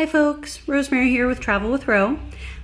Hi folks, Rosemary here with Travel with Ro.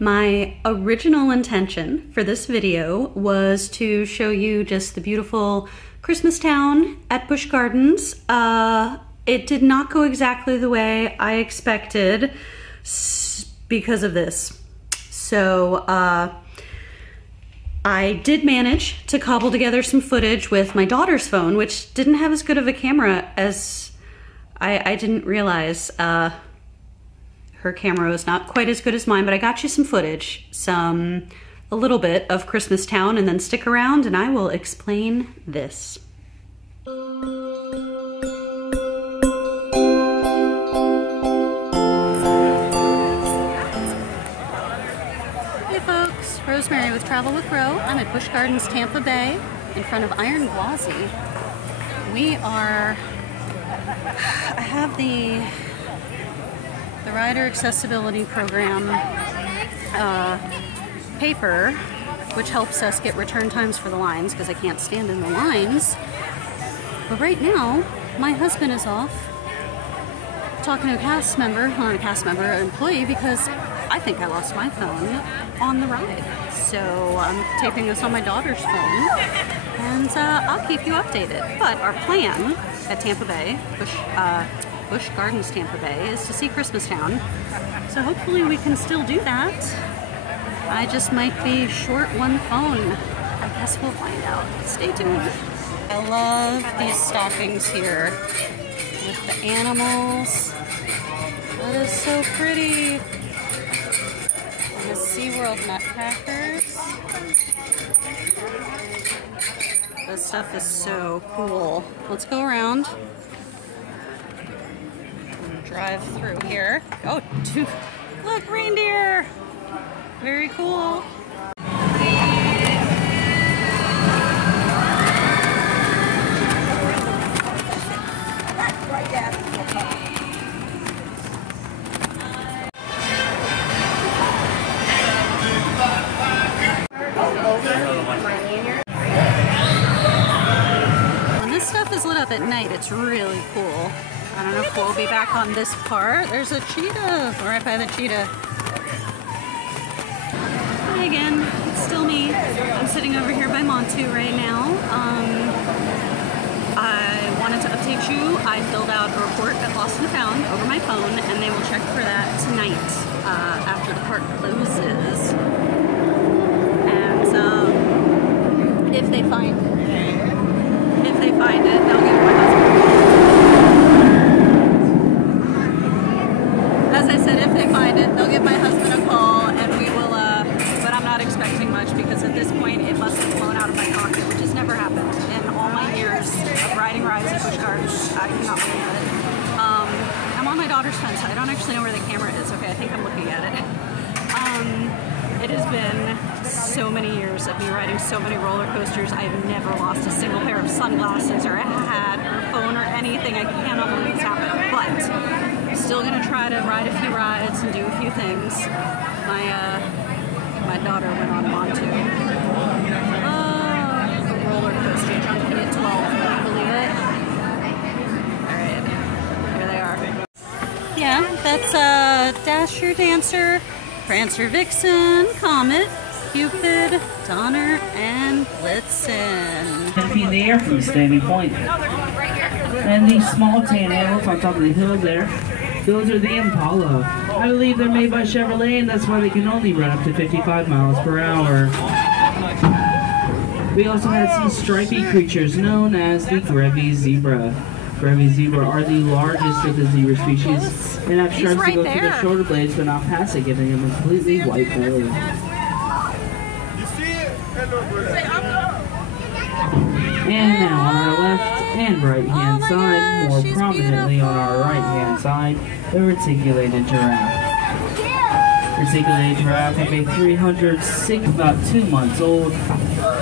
My original intention for this video was to show you just the beautiful Christmas town at Busch Gardens. It did not go exactly the way I expected because of this. So I did manage to cobble together some footage with my daughter's phone, which didn't have as good of a camera as I didn't realize. Her camera was not quite as good as mine, but I got you some footage, a little bit of Christmas Town, and then stick around and I will explain this. Hey folks, Rosemary with Travel with Ro. I'm at Busch Gardens Tampa Bay in front of Iron Gwazi. I have the Rider Accessibility Program paper, which helps us get return times for the lines because I can't stand in the lines. But right now, my husband is off talking to a cast member, not a cast member, an employee, because I think I lost my phone on the ride. So I'm taping this on my daughter's phone, and I'll keep you updated. But our plan at Tampa Bay, Busch Gardens Tampa Bay, is to see Christmas Town. So hopefully we can still do that. I just might be short one phone. I guess we'll find out. Stay tuned. I love these stockings here with the animals. That is so pretty. And the SeaWorld Nutcrackers. This stuff is so cool. Let's go around. Drive through here. Oh, dude, look, reindeer! Very cool. When this stuff is lit up at night, it's really cool. I don't know if we'll be back on this part. There's a cheetah right by the cheetah. Hi again, it's still me. I'm sitting over here by Montu right now. I wanted to update you. I filled out a report at Lost and Found over my phone, and they will check for that tonight after the park closes. And if they find it, they'll give my husband. As I said, if they find it, they'll give my husband a call, and we will, but I'm not expecting much because at this point it must have flown out of my pocket, which has never happened in all my years of riding rides at Busch Gardens. I cannot believe it. I'm on my daughter's fence, so I don't actually know where the camera is. Okay, I think I'm looking at it. It has been so many years of me riding so many roller coasters. I've never lost a single pair of sunglasses or a hat or a phone or anything. I cannot believe it's happened, but still gonna try to ride a few rides and do a few things. My daughter went on Montu. Oh, roller coaster junkie at 12. Can you believe it? Alright, here they are. Yeah, that's Dasher, Dancer, Prancer, Vixen, Comet, Cupid, Donner, and Blitzen. 10 feet in the air from a standing point. And these small tan animals on top of the hill there, those are the Impala. I believe they're made by Chevrolet, and that's why they can only run up to 55 miles per hour. We also had some stripy creatures known as the Grevy zebra. Grevy zebra are the largest of the zebra species and have stripes that go through their shoulder blades but not past it, giving them a completely white belly. And now on our left and right hand side, more prominently on our right hand side, the reticulated giraffe. Reticulated giraffe will be 306, about 2 months old.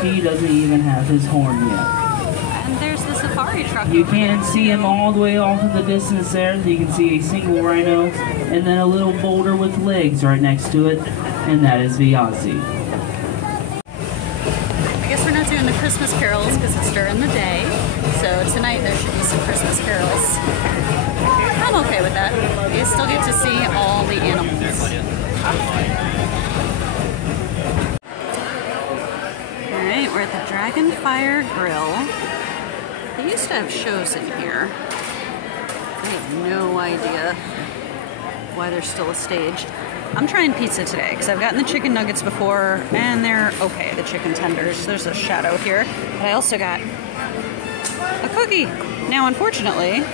He doesn't even have his horn yet. And there's the safari truck. You can see him all the way off in the distance there. You can see a single rhino and then a little boulder with legs right next to it, and that is Viazzi. I guess we're not doing the Christmas carols because it's during the day. So tonight there should be some Christmas carols. I'm okay with that. These still get to see all the animals. Alright, we're at the Dragonfire Grill. They used to have shows in here. I have no idea why there's still a stage. I'm trying pizza today because I've gotten the chicken nuggets before and they're okay, the chicken tenders. There's a shadow here. But I also got a cookie. Now, unfortunately,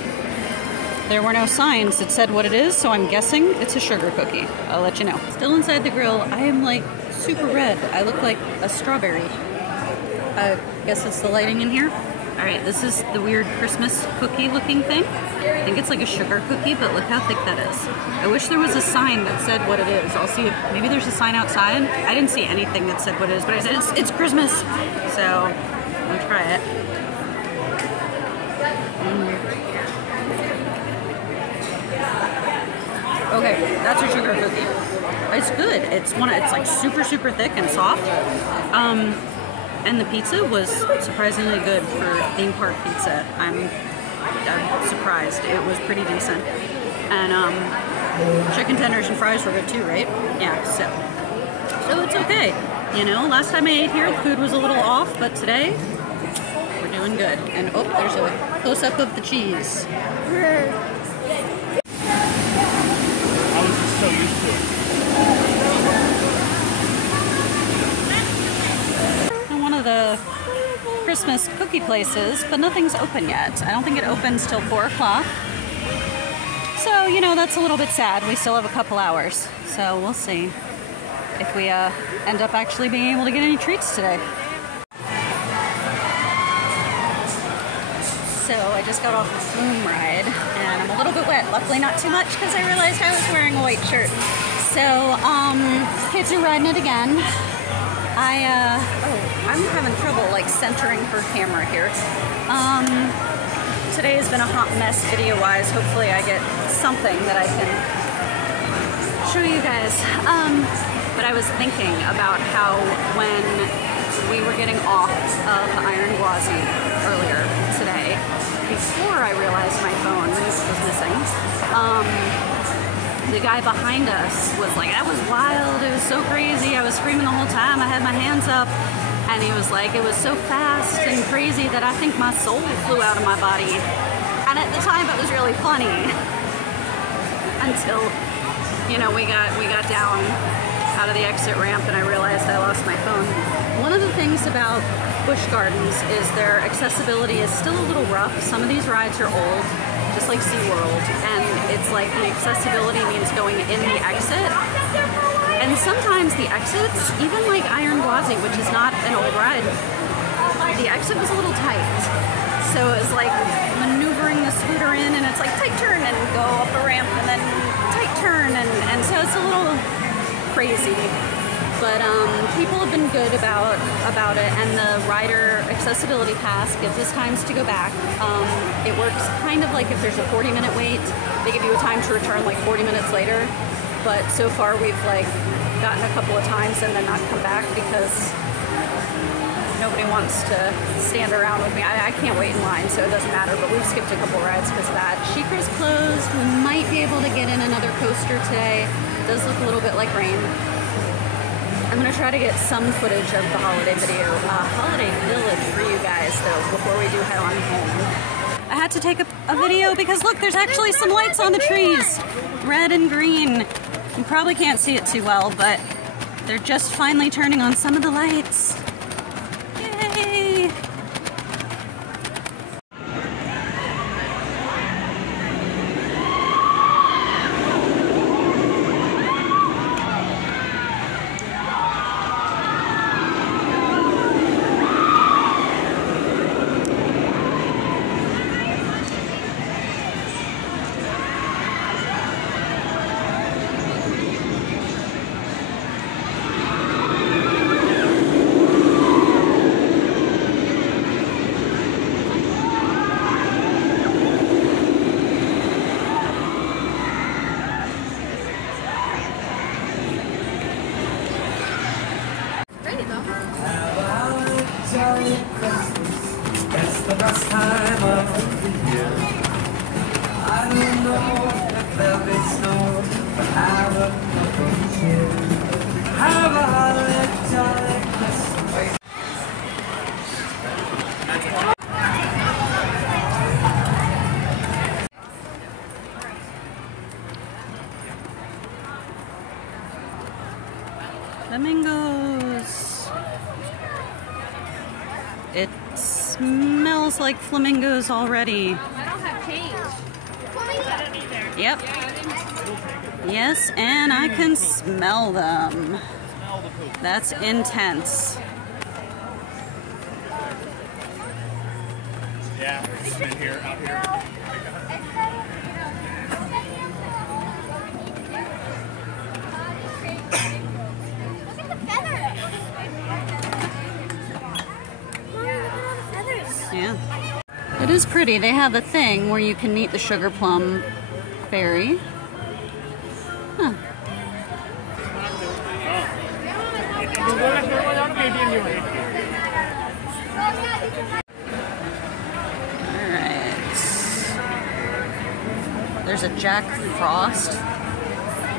there were no signs that said what it is, so I'm guessing it's a sugar cookie. I'll let you know. Still inside the grill, I am like super red. I look like a strawberry. I guess it's the lighting in here. All right, this is the weird Christmas cookie looking thing. I think it's like a sugar cookie, but look how thick that is. I wish there was a sign that said what it is. I'll see if maybe there's a sign outside. I didn't see anything that said what it is, but I said it's Christmas. So I'm gonna try it. Okay, that's a sugar cookie. It's good. It's like super thick and soft. And the pizza was surprisingly good for theme park pizza. I'm surprised. It was pretty decent. And chicken tenders and fries were good too, right? Yeah, so it's okay. You know, last time I ate here, the food was a little off, but today, we're doing good. And oh, there's a close-up of the cheese. I was just so used to it. The Christmas cookie places, but nothing's open yet. I don't think it opens till 4 o'clock. So, you know, that's a little bit sad. We still have a couple hours. So we'll see if we end up actually being able to get any treats today. So I just got off a flume ride and I'm a little bit wet. Luckily not too much because I realized I was wearing a white shirt. So, kids are riding it again. I'm having trouble like centering for camera here. Today has been a hot mess video-wise. Hopefully I get something that I can show you guys. But I was thinking about how when we were getting off of Iron Gwazi earlier today, before I realized my phone was missing, the guy behind us was like, that was wild, it was so crazy, I was screaming the whole time, I had my hands up, and he was like, it was so fast and crazy that I think my soul flew out of my body. And at the time it was really funny. Until, you know, we got down out of the exit ramp and I realized I lost my phone. One of the things about Busch Gardens is their accessibility is still a little rough. Some of these rides are old, just like SeaWorld, and it's like the accessibility means going in the exit. And sometimes the exits, even like Iron Gwazi, which is not an old ride, the exit was a little tight. So it was like maneuvering the scooter in and it's like tight turn and go up a ramp and then tight turn and so it's a little crazy. But people have been good about it, and the rider accessibility pass gives us times to go back. It works kind of like if there's a 40-minute wait, they give you a time to return like 40 minutes later. But so far we've like gotten a couple of times and then not come back because nobody wants to stand around with me. I can't wait in line, so it doesn't matter, but we've skipped a couple rides because of that. Sheikah's closed. We might be able to get in another coaster today. It does look a little bit like rain. I'm gonna try to get some footage of the holiday video, holiday village for you guys though, before we do head on home. I had to take a video because look, there's actually some lights on the trees. Red and green. You probably can't see it too well, but they're just finally turning on some of the lights. Yay! It's the best time of the year. I don't know if there'll be snow. Flamingos. It smells like flamingos already. I don't have change. Yep. Yes, and I can smell them. That's intense. Yeah, it's in here, out here. Look at the feathers. Mom, look at all the feathers. Yeah. It is pretty. They have a thing where you can meet the sugar plum fairy. Huh. Alright. There's a Jack Frost.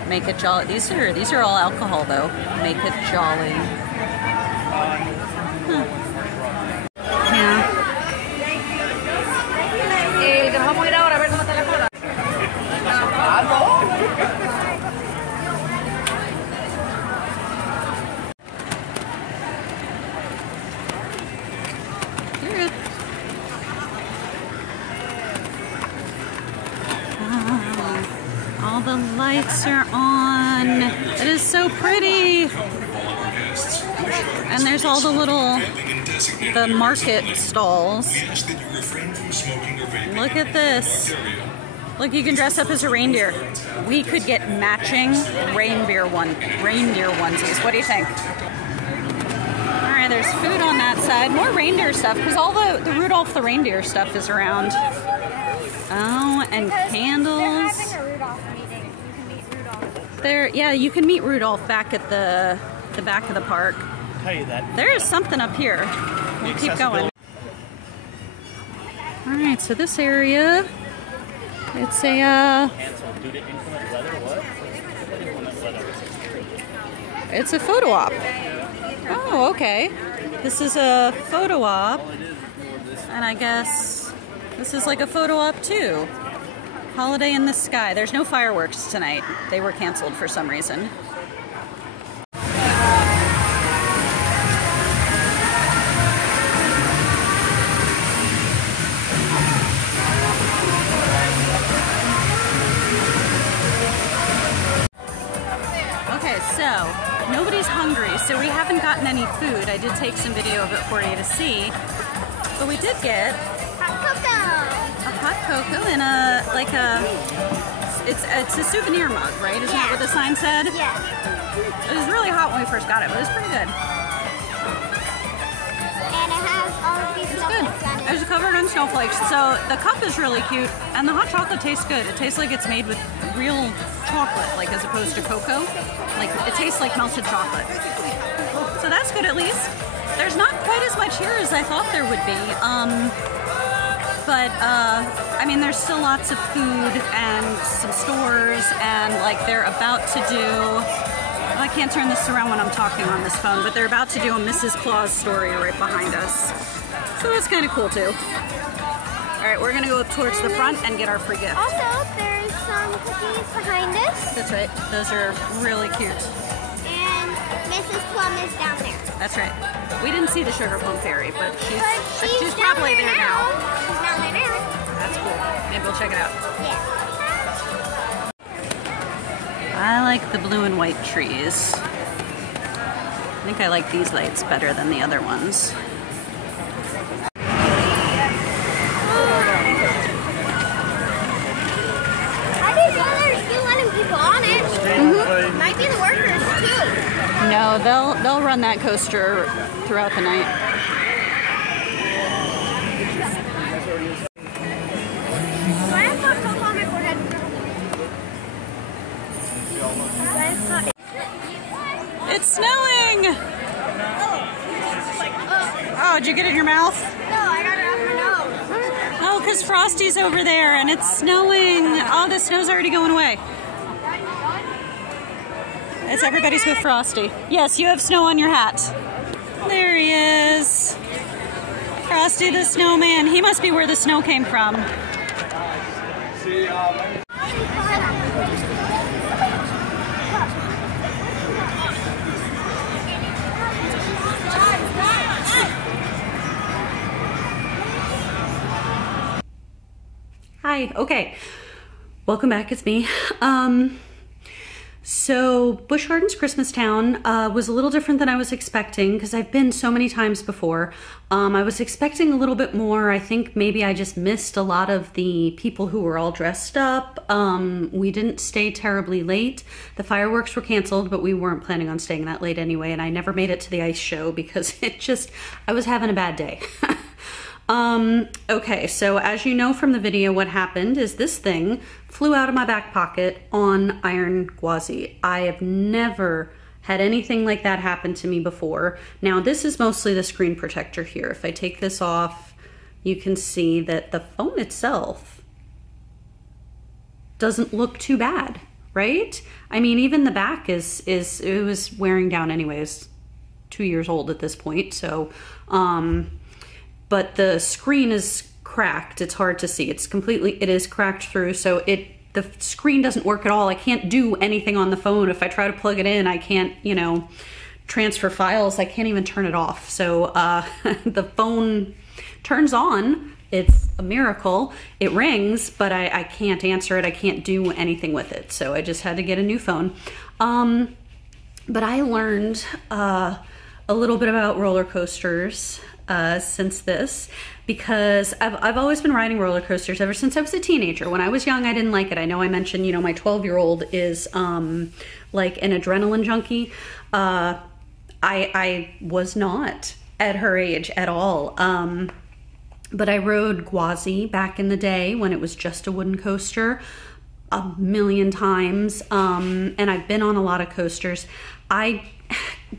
Make it jolly. These are all alcohol though. Make it jolly. Huh. Yeah. All the lights are on. It is so pretty. And there's all the market stalls. Look at this. Look, you can dress up as a reindeer. We could get matching reindeer onesies. What do you think? All right, there's food on that side. More reindeer stuff, because all the Rudolph the reindeer stuff is around. Oh, and candles. They're having a Rudolph meeting. You can meet Rudolph. Yeah, you can meet Rudolph back at the back of the park. Tell you that. There is something up here. We'll keep going. All right, so this area, it's a it's a photo op. Oh, okay. This is a photo op, and I guess this is like a photo op too. Holiday in the Sky. There's no fireworks tonight. They were canceled for some reason. Okay, so nobody's hungry, so we haven't gotten any food. I did take some video of it for you to see, but we did get Hot cocoa. a hot cocoa and it's a souvenir mug, right? Isn't that what the sign said? Yeah. It was really hot when we first got it, but it was pretty good. And it has all of these snowflakes on it. It was covered in snowflakes, so the cup is really cute, and the hot chocolate tastes good. It tastes like it's made with real chocolate, like as opposed to cocoa. Like it tastes like melted chocolate. So that's good at least. There's not quite as much here as I thought there would be. I mean, there's still lots of food and some stores, and like they're about to do, well, I can't turn this around when I'm talking on this phone, but they're about to do a Mrs. Claus story right behind us. So that's kind of cool too. All right, we're gonna go up towards the front and get our free gift. Also, there's some cookies behind us. That's right, those are really cute. And Mrs. Plum is down there. That's right. We didn't see the Sugar Plum Fairy, but she's down probably there now. She's down there now. That's cool. Maybe we'll check it out. Yeah. I like the blue and white trees. I think I like these lights better than the other ones. I didn't know there's still letting people on it. Mm-hmm. Might be the workers too. No, they'll run that coaster throughout the night. Do I have hot cocoa on my forehead? It's snowing! Oh, did you get it in your mouth? No, I got it on my nose. Oh, because Frosty's over there and it's snowing. Oh, the snow's already going away. It's everybody's with Frosty. Yes, you have snow on your hat. There he is. Frosty the Snowman. He must be where the snow came from. Hi. Okay. Welcome back. It's me. So Busch Gardens Christmas Town was a little different than I was expecting because I've been so many times before. I was expecting a little bit more. I think maybe I just missed a lot of the people who were all dressed up. We didn't stay terribly late. The fireworks were canceled, but we weren't planning on staying that late anyway, and I never made it to the ice show because I was having a bad day. Okay, so as you know from the video, what happened is this thing flew out of my back pocket on Iron Gwazi. I have never had anything like that happen to me before. Now this is mostly the screen protector here. If I take this off, you can see that the phone itself doesn't look too bad, right? I mean, even the back it was wearing down anyways. 2 years old at this point, so, but the screen is cracked. It's hard to see. It is cracked through, so the screen doesn't work at all. I can't do anything on the phone. If I try to plug it in, I can't, you know, transfer files. I can't even turn it off. So the phone turns on. It's a miracle. It rings, but I can't answer it. I can't do anything with it. So I just had to get a new phone. But I learned a little bit about roller coasters since this, because I've always been riding roller coasters ever since I was a teenager. When I was young, I didn't like it. I know I mentioned, you know, my 12-year-old is like an adrenaline junkie. I was not at her age at all. But I rode Gwazi back in the day when it was just a wooden coaster a million times. And I've been on a lot of coasters. I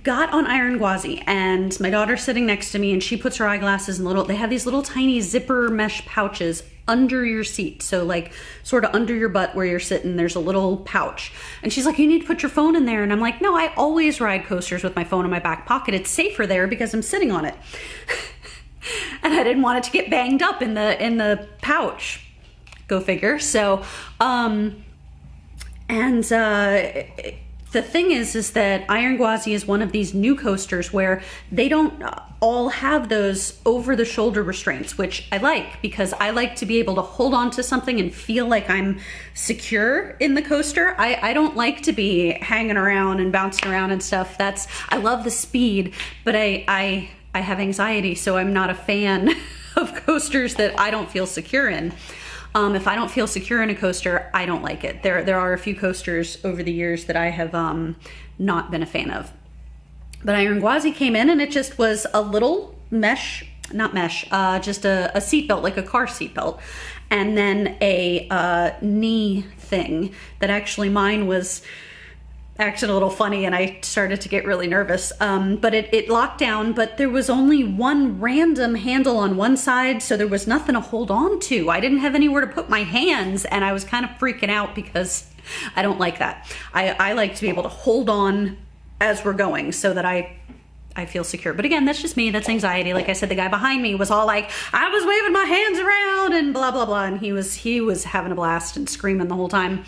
got on Iron Gwazi and my daughter's sitting next to me and she puts her eyeglasses in they have these little tiny zipper mesh pouches under your seat. So like sort of under your butt where you're sitting, there's a little pouch. And she's like, you need to put your phone in there. And I'm like, no, I always ride coasters with my phone in my back pocket. It's safer there because I'm sitting on it. And I didn't want it to get banged up in the pouch. Go figure. So, the thing is that Iron Gwazi is one of these new coasters where they don't all have those over-the-shoulder restraints, which I like because I like to be able to hold on to something and feel like I'm secure in the coaster. I don't like to be hanging around and bouncing around and stuff. I love the speed, but I have anxiety, so I'm not a fan of coasters that I don't feel secure in. If I don't feel secure in a coaster, I don't like it. There are a few coasters over the years that I have not been a fan of. But Iron Gwazi came in and it just was a little just a seatbelt, like a car seatbelt. And then a knee thing that actually mine was acted a little funny and I started to get really nervous. But it locked down, but there was only one random handle on one side, so there was nothing to hold on to. I didn't have anywhere to put my hands and I was kind of freaking out because I don't like that. I like to be able to hold on as we're going so that I feel secure. But again, that's just me, that's anxiety. Like I said, the guy behind me was all like, I was waving my hands around and blah, blah, blah. And he was having a blast and screaming the whole time.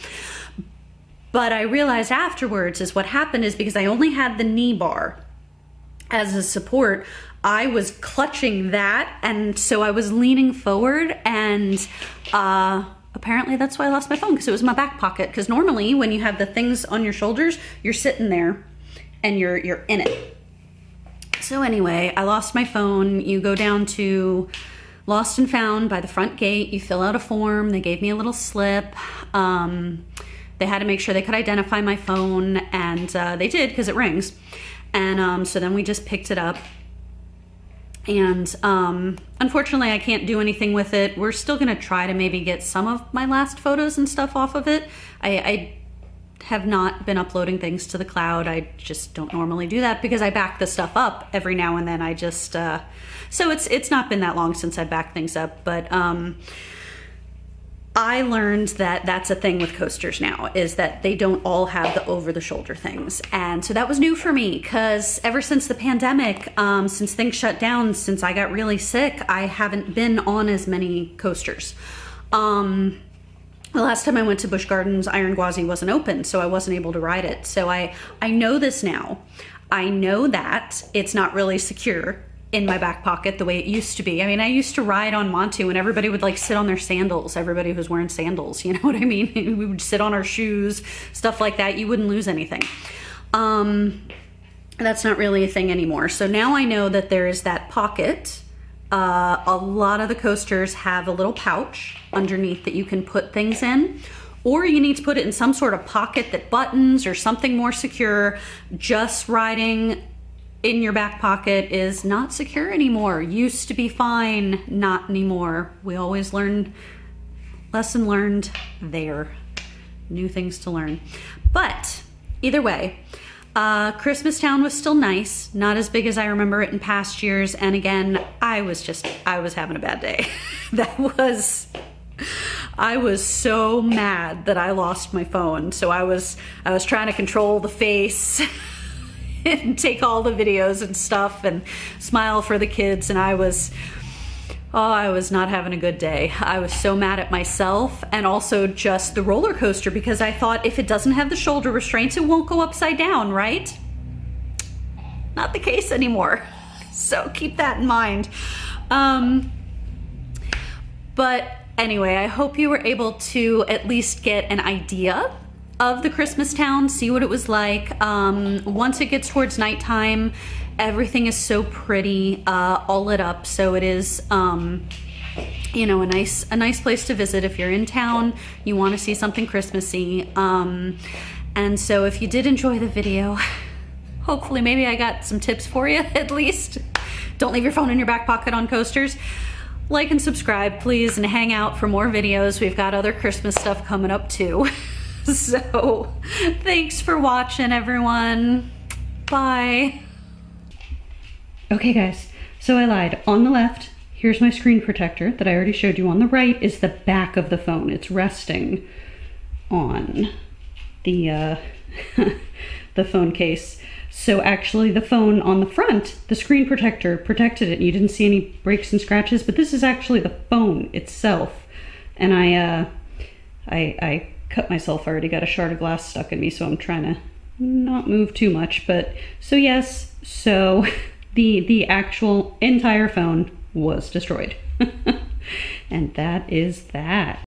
But I realized afterwards is what happened is because I only had the knee bar as a support, I was clutching that. And so I was leaning forward and apparently that's why I lost my phone, because it was in my back pocket. Because normally when you have the things on your shoulders, you're sitting there and you're in it. So anyway, I lost my phone. You go down to Lost and Found by the front gate. You fill out a form. They gave me a little slip. They had to make sure they could identify my phone, and they did because it rings. And so then we just picked it up. And unfortunately, I can't do anything with it. We're still gonna try to maybe get some of my last photos and stuff off of it. I have not been uploading things to the cloud. I just don't normally do that because I back the stuff up every now and then. I just, so it's not been that long since I backed things up, but I learned that that's a thing with coasters now, is that they don't all have the over-the-shoulder things. And so that was new for me because ever since the pandemic, since things shut down, since I got really sick, I haven't been on as many coasters. The last time I went to Busch Gardens, Iron Gwazi wasn't open, so I wasn't able to ride it. So I know this now. I know that it's not really secure in my back pocket the way it used to be. I mean, I used to ride on Montu and everybody would like sit on their sandals. Everybody who was wearing sandals, you know what I mean? We would sit on our shoes, stuff like that. You wouldn't lose anything. That's not really a thing anymore. So now I know that there is that pocket. A lot of the coasters have a little pouch underneath that you can put things in, or you need to put it in some sort of pocket that buttons or something more secure. Just riding in your back pocket is not secure anymore. Used to be fine, not anymore. We always learned, lesson learned there. New things to learn. But either way, Christmas Town was still nice, not as big as I remember it in past years. And again, I was having a bad day. I was so mad that I lost my phone. So I was trying to control the face and take all the videos and stuff and smile for the kids. And I was not having a good day. I was so mad at myself and also just the roller coaster, because I thought if it doesn't have the shoulder restraints, it won't go upside down, right? Not the case anymore. So keep that in mind. But anyway, I hope you were able to at least get an idea of the Christmas Town, see what it was like. Once it gets towards nighttime, everything is so pretty, all lit up. So it is, you know, a nice place to visit if you're in town, you want to see something Christmassy. And so if you did enjoy the video, hopefully maybe I got some tips for you at least. Don't leave your phone in your back pocket on coasters. Like and subscribe, please, and hang out for more videos. We've got other Christmas stuff coming up too. So thanks for watching, everyone. Bye. Okay guys, so I lied. On the left, here's my screen protector that I already showed you. On the right is the back of the phone. It's resting on the the phone case. So actually the phone on the front, the screen protector protected it. You didn't see any breaks and scratches, but this is actually the phone itself. And I cut myself. I already got a shard of glass stuck in me, so I'm trying to not move too much. But so yes, so the actual entire phone was destroyed. And that is that.